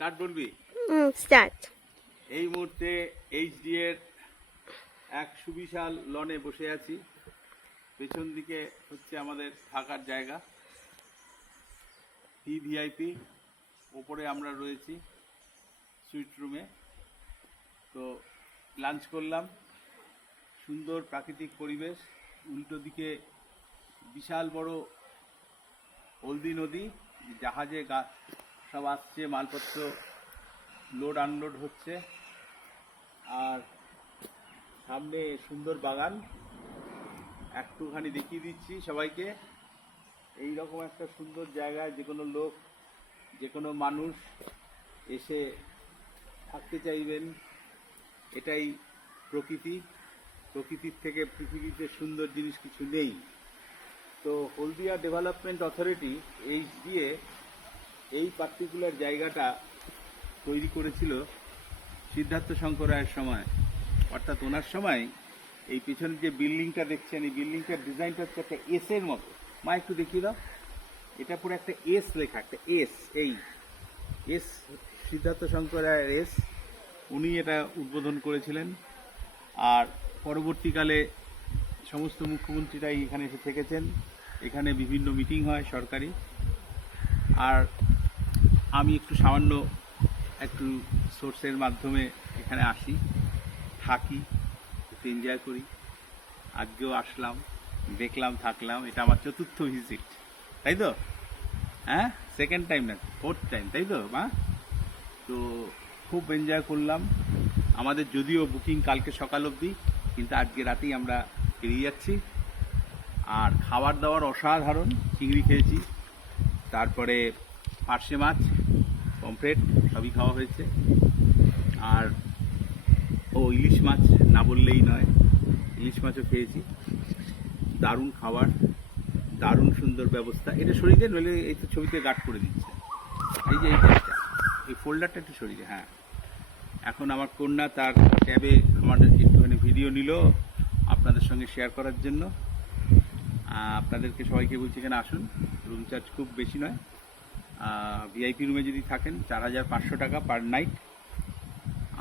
Start বলবি? Start. এই মুহূর্তে এইচডি এর এক সুবিশাল লনে বসে আছি। পেছন দিকে হচ্ছে আমাদের থাকার জায়গা ভিভিআইপি, ওপরে আমরা রয়েছি সুইট রুমে। তো লাঞ্চ করলাম, সুন্দর প্রাকৃতিক পরিবেশ, উল্টো দিকে বিশাল বড় হলদি নদী, জাহাজে সব আসছে, মালপত্র লোড আনলোড হচ্ছে, আর সামনে সুন্দর বাগান। একটুখানি দেখিয়ে দিচ্ছি সবাইকে। এই রকম একটা সুন্দর জায়গায় যে কোনো লোক, যে কোনো মানুষ এসে থাকতে চাইবেন। এটাই প্রকৃতি, প্রকৃতির থেকে পৃথিবীতে সুন্দর জিনিস কিছু নেই। তো হলদিয়া ডেভেলপমেন্ট অথরিটি এইচডিএ এই পার্টিকুলার জায়গাটা তৈরি করেছিল সিদ্ধার্থ শঙ্কর রায়ের সময়, অর্থাৎ ওনার সময়। এই পিছনে যে বিল্ডিংটা দেখছেন, এই বিল্ডিংটার ডিজাইনটা হচ্ছে একটা এস এর মতো। মা একটু দেখিয়ে দাও, এটা পুরো একটা এস লেখা, একটা এস। এই এস সিদ্ধার্থ শঙ্কর রায়ের এস, উনি এটা উদ্বোধন করেছিলেন। আর পরবর্তীকালে সমস্ত মুখ্যমন্ত্রীরাই এখানে এসে থেকেছেন। এখানে বিভিন্ন মিটিং হয় সরকারি। আর আমি একটু সামান্য একটু সোর্সের মাধ্যমে এখানে আসি, থাকি, একটু এনজয় করি। আজকেও আসলাম, দেখলাম, থাকলাম। এটা আমার চতুর্থ ভিজিট, তাই তো? হ্যাঁ, সেকেন্ড টাইম না, ফোর্থ টাইম, তাই তো মা? তো খুব এনজয় করলাম। আমাদের যদিও বুকিং কালকে সকাল অবধি, কিন্তু আজকে রাতেই আমরা বেরিয়ে যাচ্ছি। আর খাবার দাবার অসাধারণ। চিংড়ি খেয়েছি, তারপরে পার্শে মাছ, পমফ্রেট সবই খাওয়া হয়েছে। আর ইলিশ মাছ না বললেই নয়, ইলিশ মাছও খেয়েছি। দারুণ খাবার, দারুণ সুন্দর ব্যবস্থা। এটা সরিয়ে দেন, নইলে এই তো ছবিতে গার্ড করে দিচ্ছে। এই যে এই ফোল্ডারটা একটু সরিয়ে দেয়। হ্যাঁ, এখন আমার কন্যা তার ট্যাবে আমাদের একটুখানি ভিডিও নিল আপনাদের সঙ্গে শেয়ার করার জন্য। আপনাদেরকে সবাইকে বলছি এখানে আসুন। রুম চার্জ খুব বেশি নয়। ভিআইপি রুমে যদি থাকেন 4500 টাকা পার নাইট।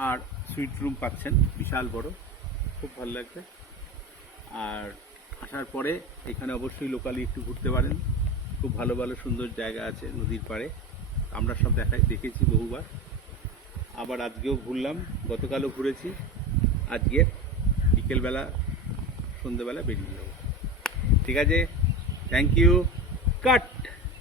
আর সুইট রুম পাচ্ছেন, বিশাল বড়, খুব ভালো লাগবে। আর আসার পরে এখানে অবশ্যই লোকালি একটু ঘুরতে পারেন। খুব ভালো ভালো সুন্দর জায়গা আছে নদীর পাড়ে, আমরা সব দেখেছি বহুবার। আবার আজকেও ঘুরলাম, গতকালও ঘুরেছি। আজকে বিকেলবেলা সন্ধ্যেবেলা বেরিয়ে যাব। ঠিক আছে, থ্যাংক ইউ, কাট।